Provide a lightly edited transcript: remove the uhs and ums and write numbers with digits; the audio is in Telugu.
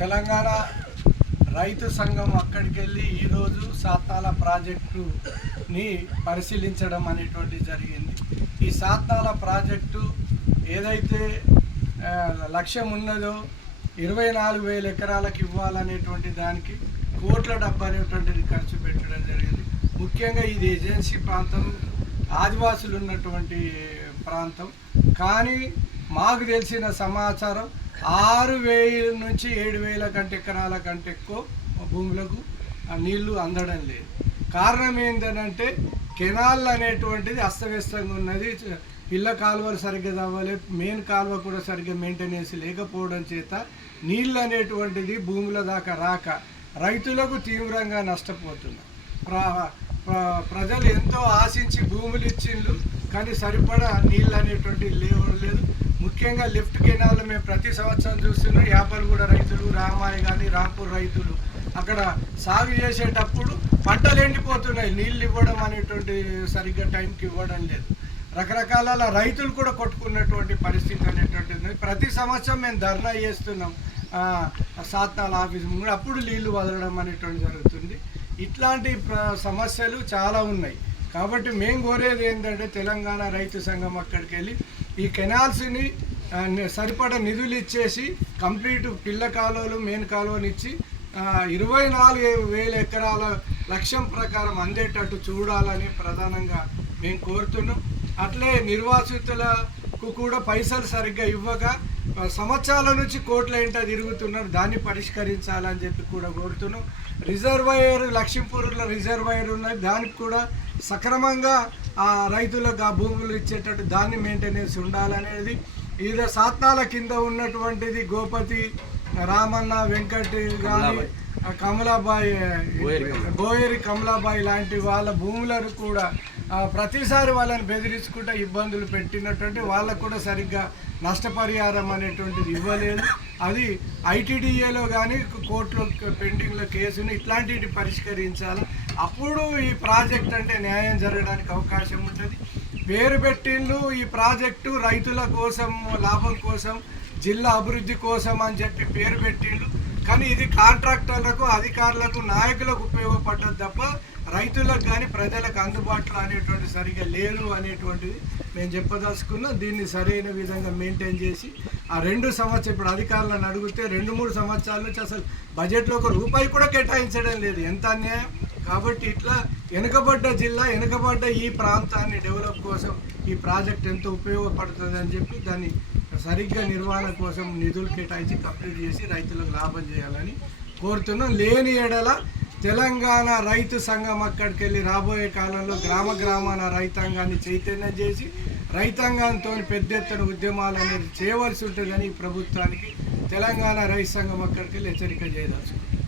తెలంగాణ రైతు సంఘం అక్కడికి వెళ్ళి ఈరోజు సాత్నాల ప్రాజెక్టుని పరిశీలించడం అనేటువంటిది జరిగింది. ఈ సాత్నాల ప్రాజెక్టు ఏదైతే లక్ష్యం ఉన్నదో 24,000 ఎకరాలకు ఇవ్వాలనేటువంటి దానికి కోట్ల డబ్బు అనేటువంటిది ఖర్చు పెట్టడం జరిగింది. ముఖ్యంగా ఇది ఏజెన్సీ ప్రాంతం, ఆదివాసులు ఉన్నటువంటి ప్రాంతం. కానీ మాకు తెలిసిన సమాచారం 6,000 నుంచి 7,000 ఎకరాల కంటే ఎక్కువ భూములకు నీళ్లు అందడం లేదు. కారణం ఏంటంటే కెనాల్ అనేటువంటిది అస్తవ్యస్తంగా ఉన్నది. పిల్ల కాలువలు సరిగ్గా తవ్వలేదు, మెయిన్ కాలువ కూడా సరిగ్గా మెయింటెనెన్స్ లేకపోవడం చేత నీళ్ళు అనేటువంటిది భూముల దాకా రాక రైతులకు తీవ్రంగా నష్టపోతున్నారు. ప్రజలు ఎంతో ఆశించి భూములు ఇచ్చిండ్రు, కానీ సరిపడా నీళ్ళు అనేటువంటివి లేదు. ముఖ్యంగా లిఫ్ట్ కెనాల్ మేము ప్రతి సంవత్సరం చూస్తున్నాం. యాపలగూడ రైతులు, రామాయ కానీ రాంపూర్ రైతులు అక్కడ సాగు చేసేటప్పుడు పంటలు ఎండిపోతున్నాయి, నీళ్ళు ఇవ్వడం అనేటువంటి సరిగ్గా టైంకి ఇవ్వడం లేదు. రకరకాల రైతులు కూడా కొట్టుకున్నటువంటి పరిస్థితి అనేటువంటిది. ప్రతి సంవత్సరం మేము ధర్నా చేస్తున్నాం సాత్నాల ఆఫీస్ ముందు, అప్పుడు నీళ్లు వదలడం అనేటువంటి జరుగుతుంది. ఇట్లాంటి సమస్యలు చాలా ఉన్నాయి. కాబట్టి మేము కోరేది ఏంటంటే తెలంగాణ రైతు సంఘం అక్కడికి వెళ్ళి ఈ కెనాల్స్ని సరిపడా నిధులు ఇచ్చేసి కంప్లీట్ పిల్ల కాలువలు, మెయిన్ కాలువని ఇచ్చి 24,000 ఎకరాల లక్ష్యం ప్రకారం అందేటట్టు చూడాలని ప్రధానంగా మేము కోరుతున్నాం. అట్లే నిర్వాసితులకు కూడా పైసలు సరిగ్గా ఇవ్వక సంవత్సరాల నుంచి కోట్ల ఇంట తిరుగుతున్నారు, దాన్ని పరిష్కరించాలని చెప్పి కూడా కోరుతున్నాం. రిజర్వాయర్ లక్ష్మీపూర్లో రిజర్వాయర్ ఉన్నది, దానికి కూడా సక్రమంగా ఆ రైతులకు ఆ భూములు ఇచ్చేటట్టు దాన్ని మెయింటెనెన్స్ ఉండాలనేది. వివిధ సాత్నాల కింద ఉన్నటువంటిది గోపతి, రామన్న, వెంకటి కానీ కమలాబాయి, బోయేరి కమలాబాయి లాంటి వాళ్ళ భూములను కూడా ప్రతిసారి వాళ్ళని బెదిరించుకుంటూ ఇబ్బందులు పెట్టినటువంటి వాళ్ళకు కూడా సరిగ్గా నష్టపరిహారం అనేటువంటిది ఇవ్వలేదు. అది ఐటీడీఏలో కానీ కోర్టులో పెండింగ్లో కేసుని ఇట్లాంటివి పరిష్కరించాలి. అప్పుడు ఈ ప్రాజెక్ట్ అంటే న్యాయం జరగడానికి అవకాశం ఉంటుంది. పేరు పెట్టిండ్రు ఈ ప్రాజెక్టు రైతుల కోసం, లాభం కోసం, జిల్లా అభివృద్ధి కోసం అని చెప్పి పేరు పెట్టిండ్రు. కానీ ఇది కాంట్రాక్టర్లకు, అధికారులకు, నాయకులకు ఉపయోగపడ్డది తప్ప రైతులకు కానీ ప్రజలకు అందుబాటులో అనేటువంటి సరిగా లేదు అనేటువంటిది మేము చెప్పదలుచుకున్నాం. దీన్ని సరైన విధంగా మెయింటైన్ చేసి ఆ 2 సంవత్సరాలు ఇప్పుడు అధికారులను అడిగితే 2-3 సంవత్సరాల నుంచి అసలు బడ్జెట్లో ₹1 కూడా కేటాయించడం లేదు. ఎంత అన్యాయం! కాబట్టి ఇట్లా వెనుకబడ్డ జిల్లా, వెనుకబడ్డ ఈ ప్రాంతాన్ని డెవలప్ కోసం ఈ ప్రాజెక్ట్ ఎంతో ఉపయోగపడుతుంది అని చెప్పి దాన్ని సరిగ్గా నిర్వహణ కోసం నిధులు కేటాయించి కంప్లీట్ చేసి రైతులకు లాభం చేయాలని కోరుతున్నాం. లేని ఎడల తెలంగాణ రైతు సంఘం అక్కడికి వెళ్ళి రాబోయే కాలంలో గ్రామాన రైతాంగాన్ని చైతన్యం చేసి రైతాంగంతో పెద్ద ఎత్తున ఉద్యమాలు అనేది చేయవలసి ఉంటుందని ప్రభుత్వానికి తెలంగాణ రైతు సంఘం అక్కడికి వెళ్ళి హెచ్చరిక చేయదలుచుకుంటుంది.